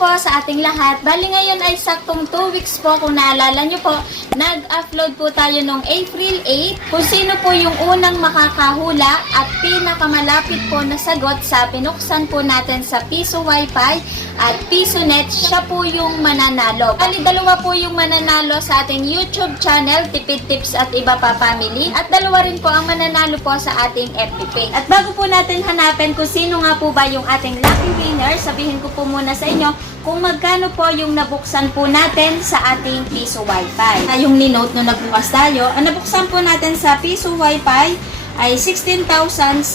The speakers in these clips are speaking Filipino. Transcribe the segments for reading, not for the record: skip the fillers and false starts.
po sa ating lahat. Bali ngayon ay saktong 2 weeks po. Kung naalala nyo po, nag-upload po tayo noong April 8. Kung sino po yung unang makakahula at pinakamalapit po na sagot sa binuksan po natin sa Piso Wi-Fi at PisoNet, siya po yung mananalo. Bali dalawa po yung mananalo sa ating YouTube channel, Tipid Tips at Iba Pa Family. At dalawa rin po ang mananalo po sa ating FB page. At bago po natin hanapin kung sino nga po ba yung ating lucky winner, sabihin ko po muna sa inyo kung magkano po yung nabuksan po natin sa ating Piso Wi-Fi. Yung ninote nung nagbukas tayo, ang nabuksan po natin sa Piso Wi-Fi ay 16,677.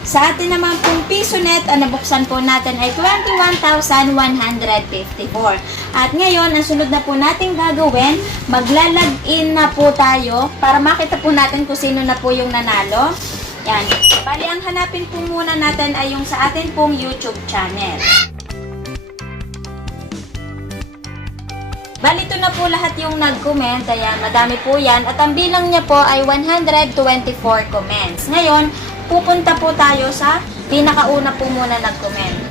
Sa atin naman pong PisoNet, ang nabuksan po natin ay 21,154. At ngayon, ang sunod na po natin gagawin, maglalagin na po tayo para makita po natin kung sino na po yung nanalo. Yan. Bali, ang hanapin po muna natin ay yung sa atin pong YouTube channel. Bali, ito na po lahat yung nag-comment. Ayan, madami po yan. At ang bilang niya po ay 124 comments. Ngayon, pupunta po tayo sa pinakauna po muna nag-comment.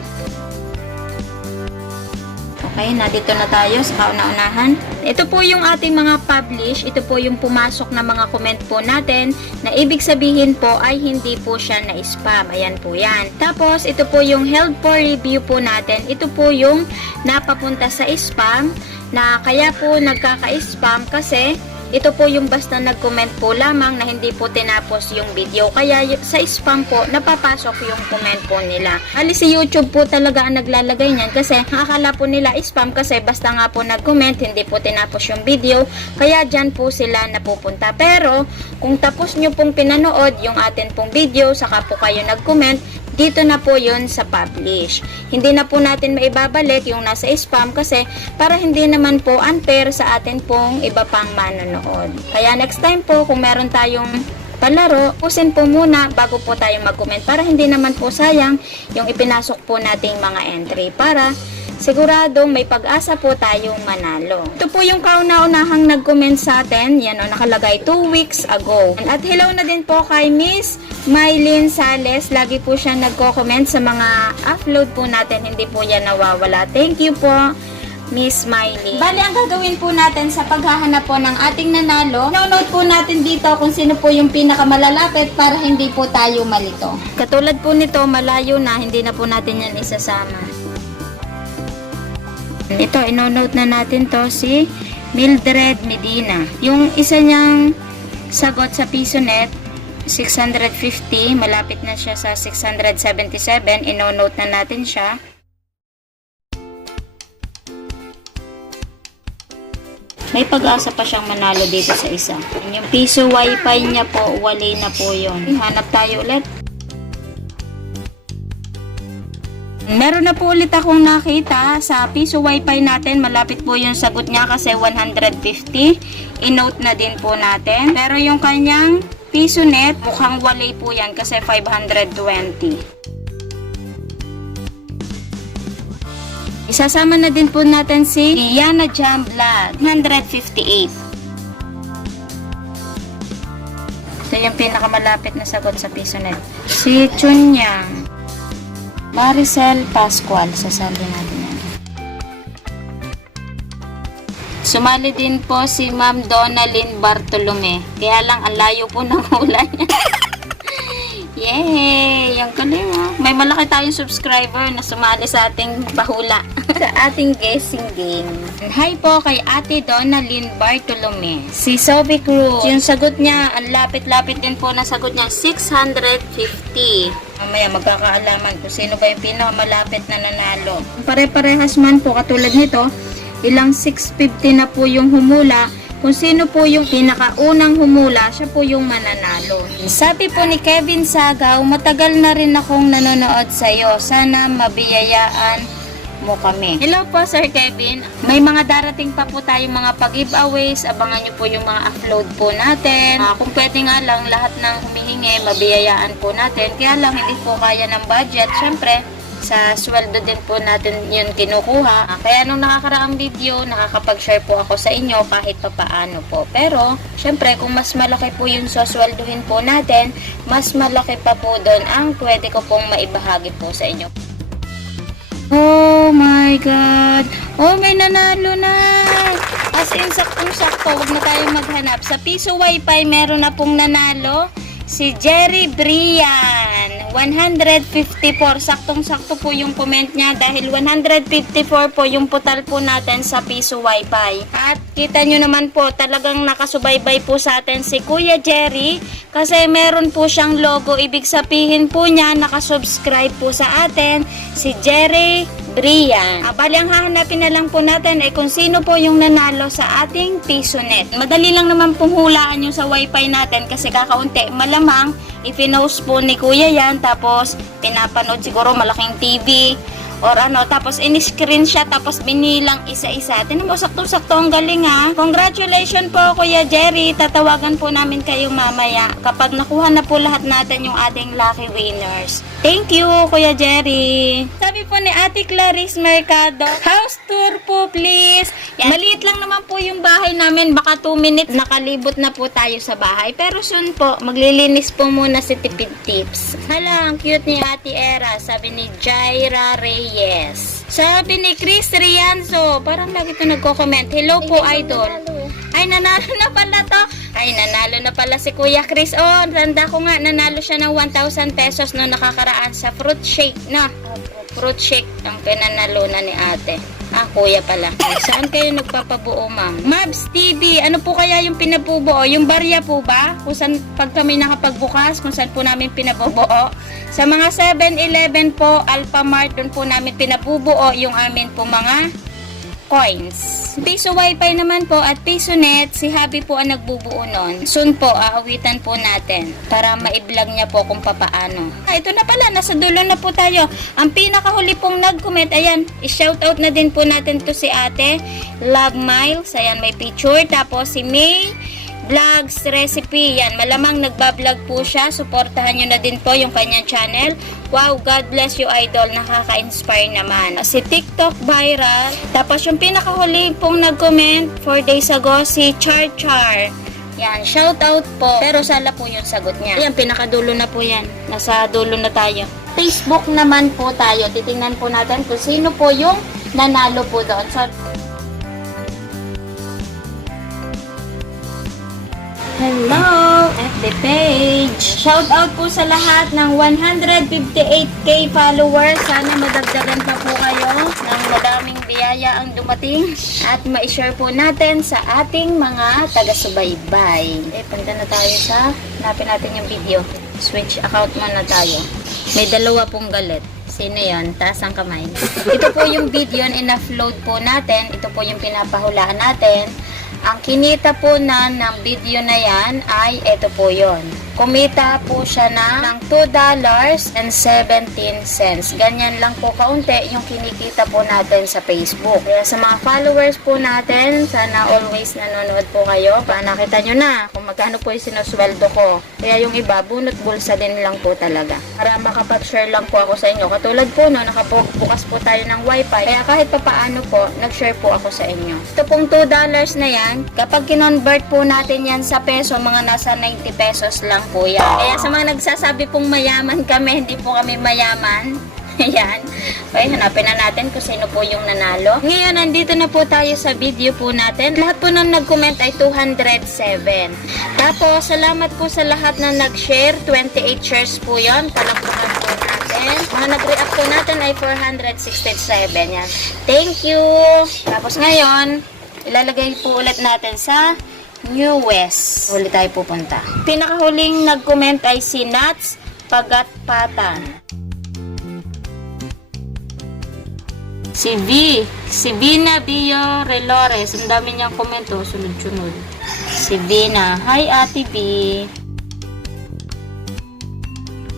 Okay, dito na tayo sa kauna-unahan. Ito po yung ating mga publish. Ito po yung pumasok na mga comment po natin na ibig sabihin po ay hindi po siya na-spam. Ayan po yan. Tapos, ito po yung held for review po natin. Ito po yung napapunta sa spam na kaya po nagkaka-spam kasi ito po yung basta nag-comment po lamang na hindi po tinapos yung video. Kaya sa spam po, napapasok yung comment po nila. Hali si YouTube po talaga ang naglalagay niyan kasi akala po nila spam kasi basta nga po nag-comment, hindi po tinapos yung video. Kaya dyan po sila napupunta. Pero kung tapos nyo pong pinanood yung atin pong video, saka po kayo nag-comment, dito na po yun sa publish. Hindi na po natin maibabalik yung nasa spam kasi para hindi naman po unfair sa atin pong iba pang manonood. Kaya next time po kung meron tayong palaro, pusin po muna bago po tayo mag-comment para hindi naman po sayang yung ipinasok po nating mga entry para siguradong may pag-asa po tayong manalo. Ito po yung kauna-unahang nag-comment sa atin. Yan o, nakalagay 2 weeks ago. At hello na din po kay Miss Mylene Sales. Lagi po siya nagko-comment sa mga upload po natin. Hindi po yan nawawala. Thank you po, Miss Mylene. Bali, ang gagawin po natin sa paghahanap po ng ating nanalo, no-note po natin dito kung sino po yung pinakamalalapit para hindi po tayo malito. Katulad po nito, malayo na, hindi na po natin yan isasama. Ito, ino-note na natin to si Mildred Medina. Yung isa niyang sagot sa PisoNet, 650, malapit na siya sa 677, ino-note na natin siya. May pag-asa pa siyang manalo dito sa isa. Yung Piso Wi-Fi niya po, wali na po yun. Hanap tayo ulit. Meron na po ulit akong nakita sa Piso Wi-Fi natin. Malapit po yung sagot niya kasi 150. I-note na din po natin. Pero yung kanyang PisoNet, mukhang wali po yan kasi 520. Isasama na din po natin si Yana Jamblad, 158. Ito yung pinakamalapit na sagot sa PisoNet. Si Chunyang Maricel Pascual, sasali natin yan. Sumali din po si Ma'am Donalyn Bartolome. Kaya lang, ang layo po ng hula niya. Yay! Yung galing mo. May malaki tayong subscriber na sumali sa ating pahula. Sa ating guessing game. Hi po kay Ate Donalyn Bartolome. Si Sophie Cruz. Yung sagot niya, ang lapit-lapit din po na sagot niya, 650. Mamaya magkakaalaman kung sino ba yung pinakamalapit na nanalo. Pare-parehas man po katulad nito, ilang 650 na po yung humula. Kung sino po yung pinakaunang humula, siya po yung mananalo. Sabi po ni Kevin Sagaw, matagal na rin akong nanonood sa'yo. Sana mabiyayaan mo kami. Hello po Sir Kevin. May mga darating pa po tayong mga pag-giveaways. Abangan nyo po yung mga upload po natin. Kung pwede nga lang lahat ng humihingi, mabiyayaan po natin. Kaya lang hindi po kaya ng budget. Siyempre, sa sweldo din po natin yun kinukuha. Kaya nung nakakaraang video, nakakapag-share po ako sa inyo kahit pa paano po. Pero, syempre, kung mas malaki po yung sweldohin po natin, mas malaki pa po doon ang pwede ko pong maibahagi po sa inyo. my God. Oh, may nanalo na. As in, saktong-sakto. Huwag na tayong maghanap. Sa Piso Wi-Fi, meron na pong nanalo. Si Jerry Brian, 154. Saktong-sakto po yung comment niya dahil 154 po yung total po natin sa Piso Wi-Fi. At kita nyo naman po, talagang nakasubaybay po sa atin si Kuya Jerry kasi meron po siyang logo. Ibig sabihin po niya, nakasubscribe po sa atin si Jerry Brian. Bali, ang hahanapin na lang po natin ay kung sino po yung nanalo sa ating PisoNet. Madali lang naman pong hulaan yung sa wifi natin kasi kakaunti. Malamang, ipinost po ni Kuya yan tapos pinapanood siguro malaking TV or ano, tapos in-screenshot tapos binilang isa-isa. Tinan mo, sakto-sakto, ang galing ha. Congratulations po Kuya Jerry. Tatawagan po namin kayo mamaya kapag nakuha na po lahat natin yung ating lucky winners. Thank you Kuya Jerry. Sabi po ni Ate Clarice Mercado, house tour po please. Yan. Maliit lang naman po yung bahay namin, baka 2 minutes nakalibot na po tayo sa bahay. Pero soon po, maglilinis po muna si Tipid Tips. Hala, ang cute ni Ate Era, sabi ni Jaira Reyes. Sabi ni Chris Rianzo, parang lagi ito nagko-comment. Hello po idol. Ay, nanalo na pala to. Ay, nanalo na pala si Kuya Chris. Oh, tanda ko nga, nanalo siya ng 1,000 pesos no nakakaraan sa fruit shake na. Fruit shake ang pinanalunan ni ate. Kuya pala. Saan kayo nagpapabuo, ma'am? Mabs TV, ano po kaya yung pinabubuo? Yung barya po ba? Kung saan pag kami nakapagbukas, kung saan po namin pinabubuo? Sa mga 7-Eleven po, Alphamart, doon po namin pinabubuo yung amin po mga coins. Piso Wi-Fi naman po at PisoNet, si Happy po ang nagbubuo nun. Soon po, aawitan po natin para ma-vlog niya po kung papaano. Ito na pala, nasa dulo na po tayo. Ang pinakahuli pong nag-comment, ayan, i-shoutout na din po natin to si ate Love Miles, ayan, may picture. Tapos si May Vlogs Recipe, yan, malamang nagbablog po siya. Suportahan nyo na din po yung kanyang channel. Wow, God bless you idol, nakaka-inspire naman. Si TikTok Viral. Tapos yung pinakahuli pong nag-comment 4 days ago, si Char Char. Yan, shout out po. Pero sala po yung sagot niya. Yan, pinakadulo na po yan. Nasa dulo na tayo. Facebook naman po tayo. Titingnan po natin kung sino po yung nanalo po doon. So, hello, FB page. Shout out po sa lahat ng 158k followers. Sana madagdagan pa po kayo ng madaming biyaya ang dumating at ma-share po natin sa ating mga taga-subaybay. Punta na tayo sa, hanapin natin yung video. Switch account muna tayo. May dalawa pong galit. Sino yan? Taas ang kamay. Ito po yung video na in-upload po natin. Ito po yung pinapahulaan natin. Ang kinita po ng video na yan ay ito po yon. Kumita po siya ng $2.17. Ganyan lang po kaunti yung kinikita po natin sa Facebook. Kaya sa mga followers po natin, sana always nanonood po kayo. Para nakita nyo na kung magkano po yung sinusweldo ko. Kaya yung iba, bunot bulsa din lang po talaga. Para makapag-share lang po ako sa inyo. Katulad po, no, nakabukas po tayo ng wifi. Kaya kahit papaano po, nag-share po ako sa inyo. Ito pong $2 na yan, kapag kinonvert po natin yan sa peso, mga nasa 90 pesos lang po yan. Kaya sa mga nagsasabi pong mayaman kami, hindi po kami mayaman. Ayan. Okay, hanapin na natin kung sino po yung nanalo. Ngayon, nandito na po tayo sa video po natin. Lahat po nang nag-comment ay 207. Tapos, salamat po sa lahat na nag-share. 28 shares po yun. Palagpunan po natin. Mga nag-react po natin ay 467. Yan. Thank you. Tapos ngayon, ilalagay po ulit natin sa newest. Huli tayo pupunta. Pinakahuling nag-comment ay si Nats Pagatpatan. Si V. Si Vina Bio Relores. Ang dami niyang komento. Sunod-sunod. Si Vina. Hi Ate V.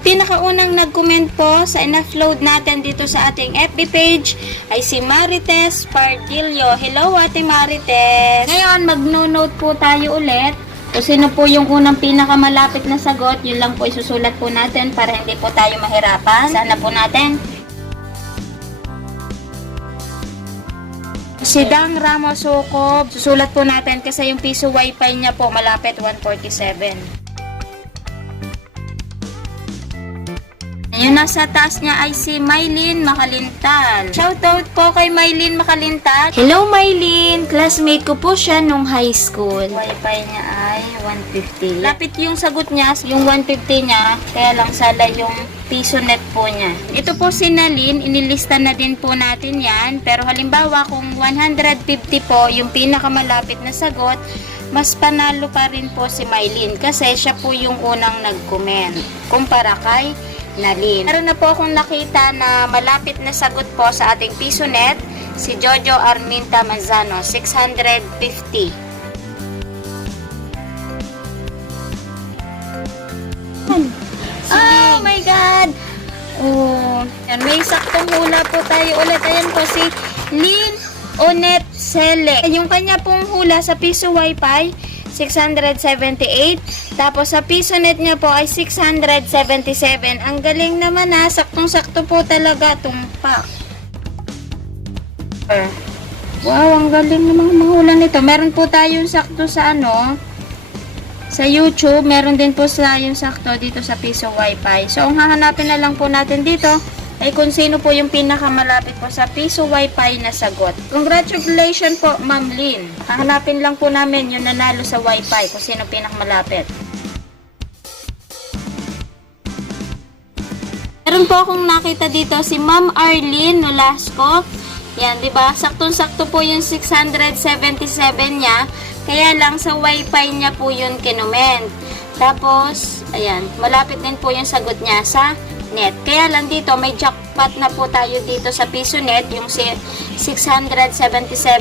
Pinakaunang nag-comment po sa in-upload natin dito sa ating FB page ay si Marites Pardillo. Hello Ate Marites. Ngayon, mag-no-note po tayo ulit. Kung sino po yung unang pinakamalapit na sagot, yun lang po isusulat po natin para hindi po tayo mahirapan. Sana po natin. Si Dang Ramos Sukob, susulat po natin kasi yung piso wifi niya po malapit 147. Yung nasa taas niya ay si Mylene Makalintal. Shoutout po kay Mylene Makalintal. Hello Mylene! Classmate ko po siya nung high school. Wi-Fi niya ay 150. Lapit yung sagot niya, yung 150 niya, kaya lang sala yung piso net po niya. Ito po si Nalin, inilista na din po natin yan. Pero halimbawa kung 150 po yung pinakamalapit na sagot, mas panalo pa rin po si Mylene kasi siya po yung unang nag-comment kumpara kay Nalin. Meron na po akong nakita na malapit na sagot po sa ating piso net, si Jojo Arminta Manzano, 650. Oh my God! Oh, yan, may saktong hula po tayo ulit. Ayan po si Lynn Onet Sele. Yung kanya pong hula sa piso Wi-Fi, 678. Tapos sa piso net niya po ay 677. Ang galing naman ha. Saktong-sakto po talaga. Tumpak. Wow, ang galing naman mahula nito. Meron po tayong sakto sa sa YouTube. Meron din po tayong sakto dito sa piso Wi-Fi. So, ang hahanapin na lang po natin dito ay kung sino po yung pinakamalapit po sa piso Wi-Fi na sagot. Congratulations po, Ma'am Lynn. Hahanapin lang po namin yung nanalo sa Wi-Fi kung sino pinakamalapit. Meron po akong nakita dito si Ma'am Arlene Nolasco. Yan, di ba? Saktong-sakto po yung 677 niya. Kaya lang sa Wi-Fi niya po yun kinoment. Tapos, ayan, malapit din po yung sagot niya sa net. Kaya lang dito, may jackpot na po tayo dito sa piso net. Yung 677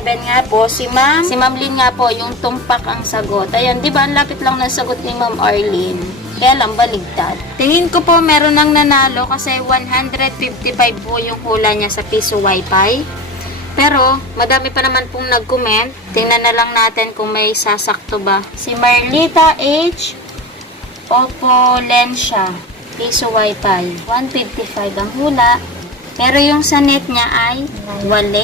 nga po. Si Ma'am Lynn nga po, yung tumpak ang sagot. Ayan, di ba? Ang lapit lang ng sagot ni Ma'am Arlene. Kaya lang, baligtad. Tingin ko po, meron nang nanalo kasi 155 po yung hula niya sa piso Wi-Fi. Pero, madami pa naman pong nag-comment. Tingnan na lang natin kung may sasakto ba. Si Marlita H. Opolensya. Piso Wi-Fi. 155 ang hula. Pero yung sa net niya ay wale.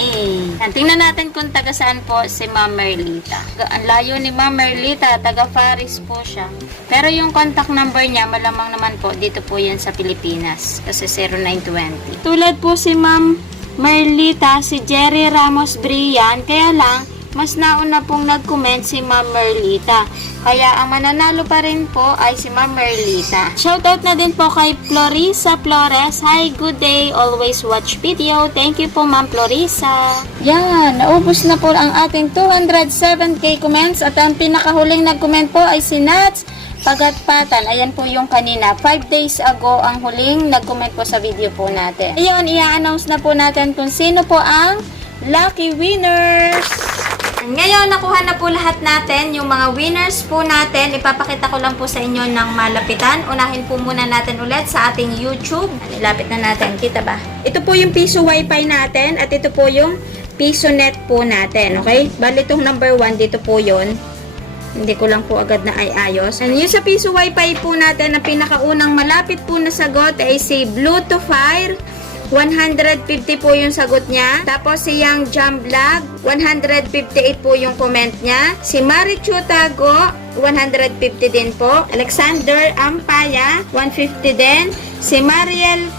Tingnan natin kung taga saan po si Ma'am Merlita. Ang layo ni Ma'am Merlita, taga Faris po siya. Pero yung contact number niya, malamang naman po, dito po yan sa Pilipinas. Kasi 0920. Tulad po si Ma'am Merlita, si Jerry Ramos Brian, kaya lang, mas nauna pong nag-comment si Ma'am Merlita. Kaya ang mananalo pa rin po ay si Ma'am Merlita. Shoutout na din po kay Florisa Flores. Hi, good day. Always watch video. Thank you po, Ma'am Florisa. Yan, naubos na po ang ating 207k comments at ang pinakahuling nag-comment po ay si Nats Pagatpatan. Ayan po yung kanina. 5 days ago ang huling nag-comment po sa video po natin. Ayun, i-announce na po natin kung sino po ang lucky winners. Ngayon, nakuha na po lahat natin. Yung mga winners po natin, ipapakita ko lang po sa inyo ng malapitan. Unahin po muna natin ulit sa ating YouTube. Ilapit na natin. Kita ba? Ito po yung piso Wi-Fi natin at ito po yung piso net po natin. Okay? Bali itong number 1, dito po yun. Hindi ko lang po agad na ay ayos. And yung sa piso Wi-Fi po natin, ang pinakaunang malapit po na sagot ay si Blue to Fire. 150 po yung sagot niya. Tapos si Young Jam Vlog, 158 po yung comment niya. Si Marichu Tago, 150 din po. Alexander Ampaya, 150 din. Si Mariel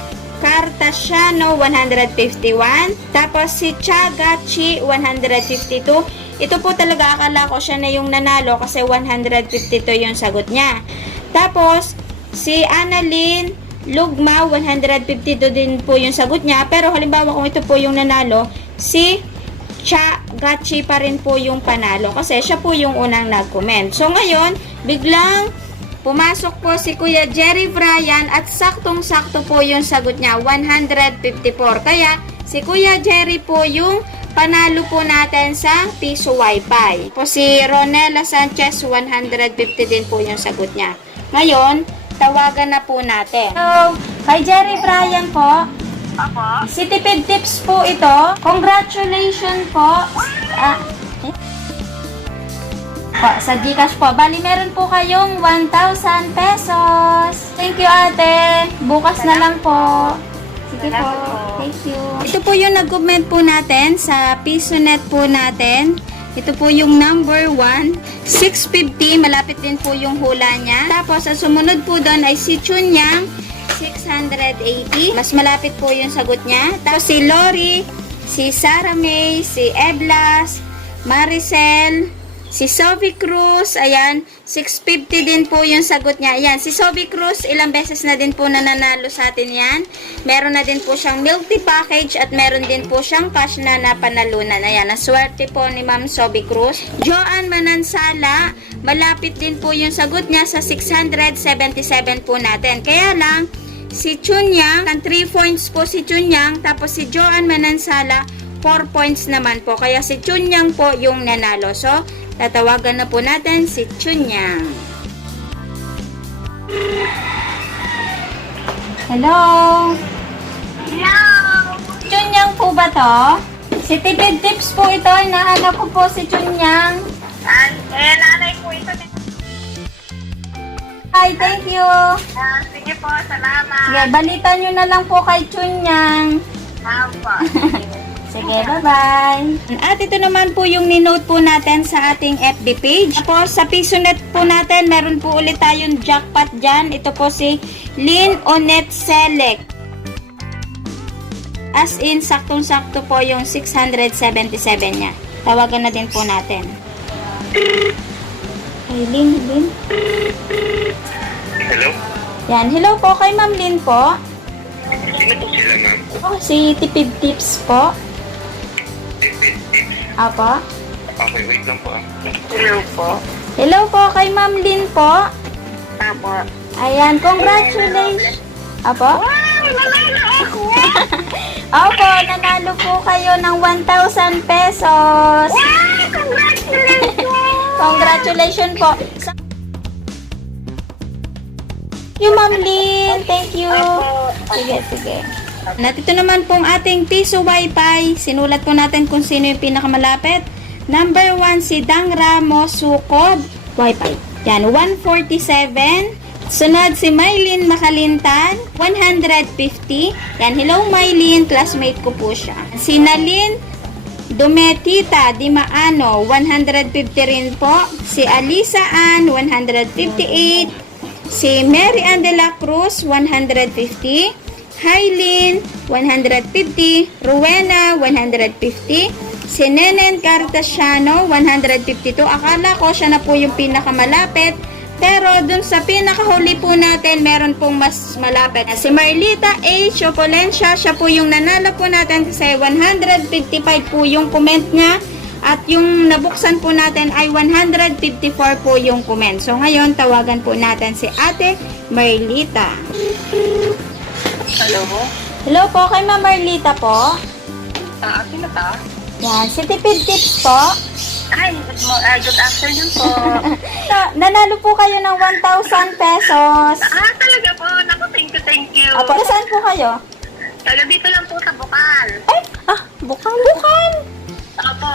Cartasiano, 151. Tapos si Chagachi, 152. Ito po talaga akala ko siya na yung nanalo kasi 152 yung sagot niya. Tapos si Annalyn Lugma, 152 din po yung sagot niya. Pero halimbawa kung ito po yung nanalo, si Chagachi pa rin po yung panalo kasi siya po yung unang nag-comment. So ngayon, biglang pumasok po si Kuya Jerry Brian at saktong-sakto po yung sagot niya, 154. Kaya si Kuya Jerry po yung panalo po natin sa piso Wi-Fi. Po si Ronela Sanchez, 150 din po yung sagot niya. Ngayon, tawagan na po natin. So, kay Jerry Brian po, si Tipid Tips po ito. Congratulations po. Sa Gcash po. Bali, meron po kayong 1,000 pesos. Thank you, ate. Bukas na lang po. Sige po. Thank you. Ito po yung nag-comment po natin sa PisoNet po natin. Ito po yung number 1, 650. Malapit din po yung hula niya. Tapos, ang sumunod po doon ay si Chunyang 680. Mas malapit po yung sagot niya. Tapos si Lori, si Sarah May, si Eblas, Maricel, si Sophie Cruz, ayan, 650 din po yung sagot niya. Ayan, si Sophie Cruz, ilang beses na din po nananalo sa atin yan. Meron na din po siyang milk tea package at meron din po siyang cash na napanalunan. Ayan, naswerte po ni Ma'am Sophie Cruz. Joanne Manansala, malapit din po yung sagot niya sa 677 po natin. Kaya lang, si Chunyang, 3 points po si Chunyang, tapos si Joanne Manansala, 4 points naman po. Kaya si Chunyang po yung nanalo. So, tatawagan na po natin si Chunyang. Hello? Hello! Chunyang po ba to? Si Tipid Tips po ito. Nahanap ko po si Chunyang. Nanay po ito. Hi, thank you. Sige po, salamat. Sige, balita nyo na lang po kay Chunyang. Opo. Sige, bye-bye. At ito naman po yung ninote po natin sa ating FB page. Tapos sa PisoNet po natin, meron po ulit tayong jackpot dyan. Ito po si Lynn Onet Select. As in, saktong-sakto po yung 677 niya. Tawagan na din po natin. Hey, Lynn. Hello? Yan, hello po kay Ma'am Lynn po. Sino po sila, ma'am? Oh, si Tipid Tips po. Tipid Tips. Apo. Okay, wait lang po. Hello po. Hello po kay Ma'am Lynn po. Opo. Ayan, congratulations. Apo? Wow! Nanalo ako! Opo, nanalo po kayo ng 1,000 pesos. Wow! Congratulations! Congratulations po. You, Ma'am Lynn. Thank you. Sige. Natito naman pong ating piso wifi. Sinulat po natin kung sino yung pinakamalapit. Number 1, si Dang Ramos Sukob. Wifi. Yan, 147. Sunod si Mylene Makalintan, 150. Yan, hello Mylene, classmate ko po siya. Si Nalin Dometita Dimaano, 150 rin po. Si Alisa Ann, 158. Si Mary Ann de la Cruz, 150. Hailin, 150. Rowena, 150. Si Nenen Cartasiano, 152. Akala ko siya na po yung pinakamalapit. Pero dun sa pinakahuli po natin, meron pong mas malapit. Si Marlita A. Chopolencia, siya po yung nanalo po natin kasi 155 po yung comment niya. At yung nabuksan po natin ay 154 po yung comment. So ngayon, tawagan po natin si Ate Marlita. Hello? Hello po kay Ma'am Marlita po. Sino ka? Yan, si Tipid Tips po. Ay, good afternoon po. Nanalo po kayo ng 1,000 pesos. Talaga po. Naku, thank you. Apo, saan po kayo? Taga dito lang po sa Bukal. Ay, Bukan. Opo.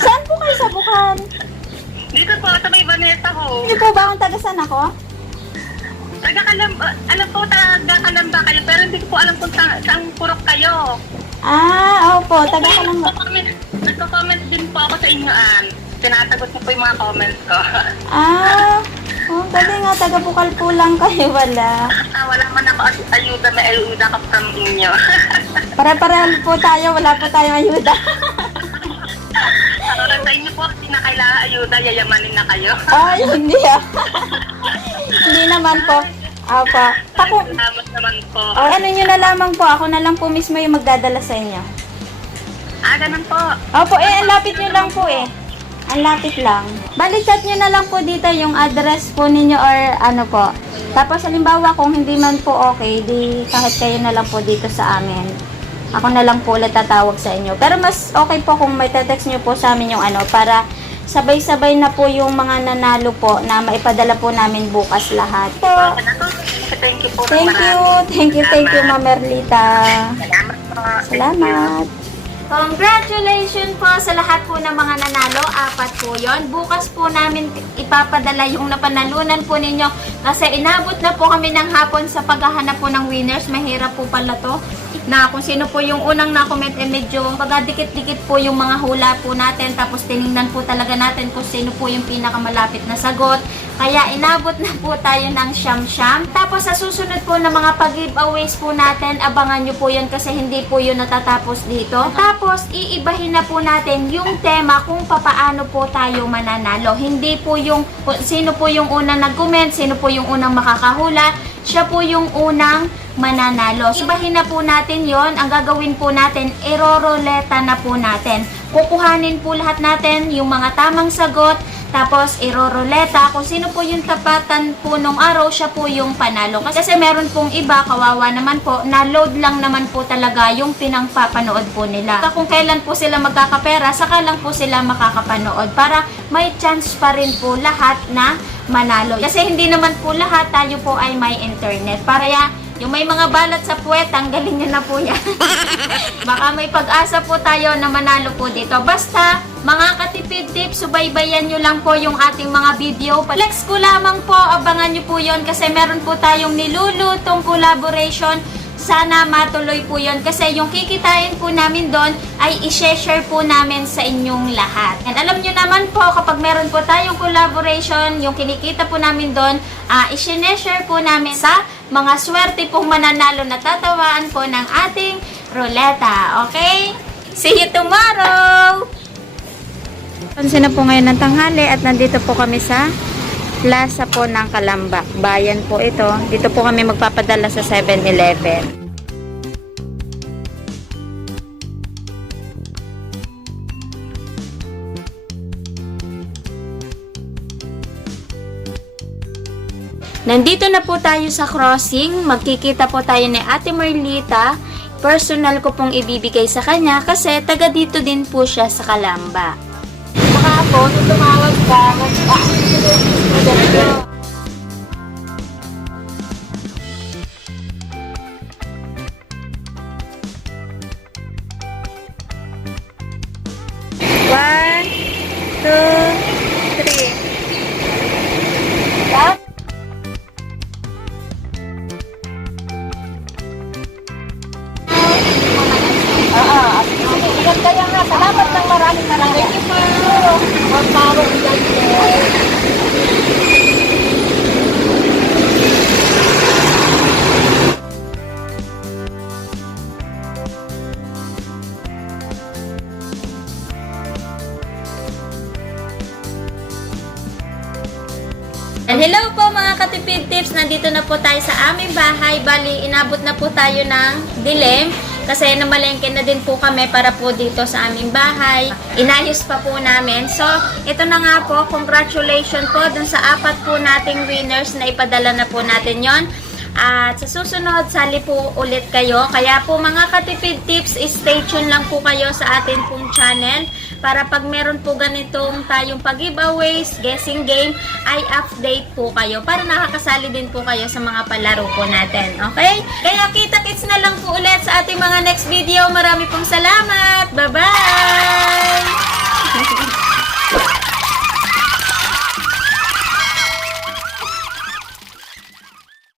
Saan po kayo sa Bukan? Dito po, sa may Vanessa ho. Hindi po ba akong taga-san ako? Alam po, taga-Kalamba kayo, pero hindi ko po alam kung saan purok kayo. Opo, taga-Kalamba. Nagko-comment din po ako sa inyo, Tinasagot niyo po yung mga comments ko. Galing nga, taga-Bukal po lang kayo, wala. Wala man ako ayuda, may ayuda ka from inyo. Pare-pareho po tayo, wala po tayong ayuda. Sa inyo po, hindi na kailangan ayuda, yayamanin na kayo. Ay, hindi Hindi naman po. Opo. Salamat naman po. Ano nyo na lamang po, ako na lang po mismo yung magdadala sa inyo. Ganun po. Opo, ang lapit nyo lang po Ang lapit lang. Bali, chat nyo na lang po dito yung address po ninyo or ano po. Tapos, halimbawa, kung hindi man po okay, di kahit kayo na lang po dito sa amin. Ako na lang po ulit tatawag sa inyo. Pero mas okay po kung may text nyo po sa amin yung para sabay-sabay na po yung mga nanalo po na maipadala po namin bukas lahat. Po. Thank you po. Thank you, Ma'am Merlita. Salamat po. Salamat. Congratulations po sa lahat po ng mga nanalo. 4 po yon. Bukas po namin ipapadala yung napanalunan po ninyo kasi inabot na po kami ng hapon sa paghahanap po ng winners. Mahirap po pala to. Na kung sino po yung unang na-comment medyo dikit-dikit po yung mga hula po natin. Tapos tiningnan po talaga natin kung sino po yung pinakamalapit na sagot. Kaya inabot na po tayo ng siyam-siyam. Tapos sa susunod po na mga pag-giveaways po natin, abangan nyo po yun kasi hindi po yun natatapos dito. Tapos iibahin na po natin yung tema kung papaano po tayo mananalo. Hindi po yung sino po yung unang nag-comment, sino po yung unang makakahula, siya po yung unang mananalo. Ibahin na po natin yon. Ang gagawin po natin, iroroleta na po natin. Kukuhanin po lahat natin yung mga tamang sagot, tapos iroroleta kung sino po yung tapatan po nung araw, siya po yung panalo. Kasi meron pong iba, kawawa naman po, na load lang naman po talaga yung pinangpapanood po nila. Kung kailan po sila magkakapera, saka lang po sila makakapanood para may chance pa rin po lahat na manalo. Kasi hindi naman po lahat tayo po ay may internet. Para yung may mga balat sa puwet, tanggalin nyo na po yan. Baka may pag-asa po tayo na manalo po dito. Basta, mga katipid tips, subaybayan nyo lang po yung ating mga video. Flex ko lamang po, abangan nyo po yon kasi meron po tayong nilulutong collaboration. Sana matuloy po yon kasi yung kikitain po namin doon ay i-share po namin sa inyong lahat. And alam nyo naman po, kapag meron po tayong collaboration, yung kinikita po namin doon, i-share po namin sa mga swerte pong mananalo na tatawaan po ng ating ruleta. Okay? See you tomorrow! Pansin na po ngayon ng tanghali at nandito po kami sa Plaza po ng Calamba. Bayan po ito. Dito po kami magpapadala sa 7-Eleven. Nandito na po tayo sa crossing. Magkikita po tayo ni Ate Marlita. Personal ko pong ibibigay sa kanya kasi taga dito din po siya sa Calamba. Baka po, nung tumawag ka, One, two, three. Stop. Ingat kaya nga. Salamat ng maraming. Thank you po. Magpawag dyan po. And hello po mga katipid tips. Nandito na po tayo sa aming bahay. Bali, inabot na po tayo ng dilim. Kasi namalengke na din po kami para po dito sa aming bahay. Inayos pa po namin. So, ito na nga po. Congratulations po dun sa 4 po nating winners na ipadala na po natin yon. At sa susunod, sali po ulit kayo. Kaya po mga katipid tips, stay tuned lang po kayo sa atin pong channel para pag meron po ganitong tayong pag-giveaways, guessing game, ay update po kayo para nakakasali din po kayo sa mga palaro po natin. Okay? Kaya kita-kits na lang po ulit sa ating mga next video. Marami pong salamat! Bye-bye!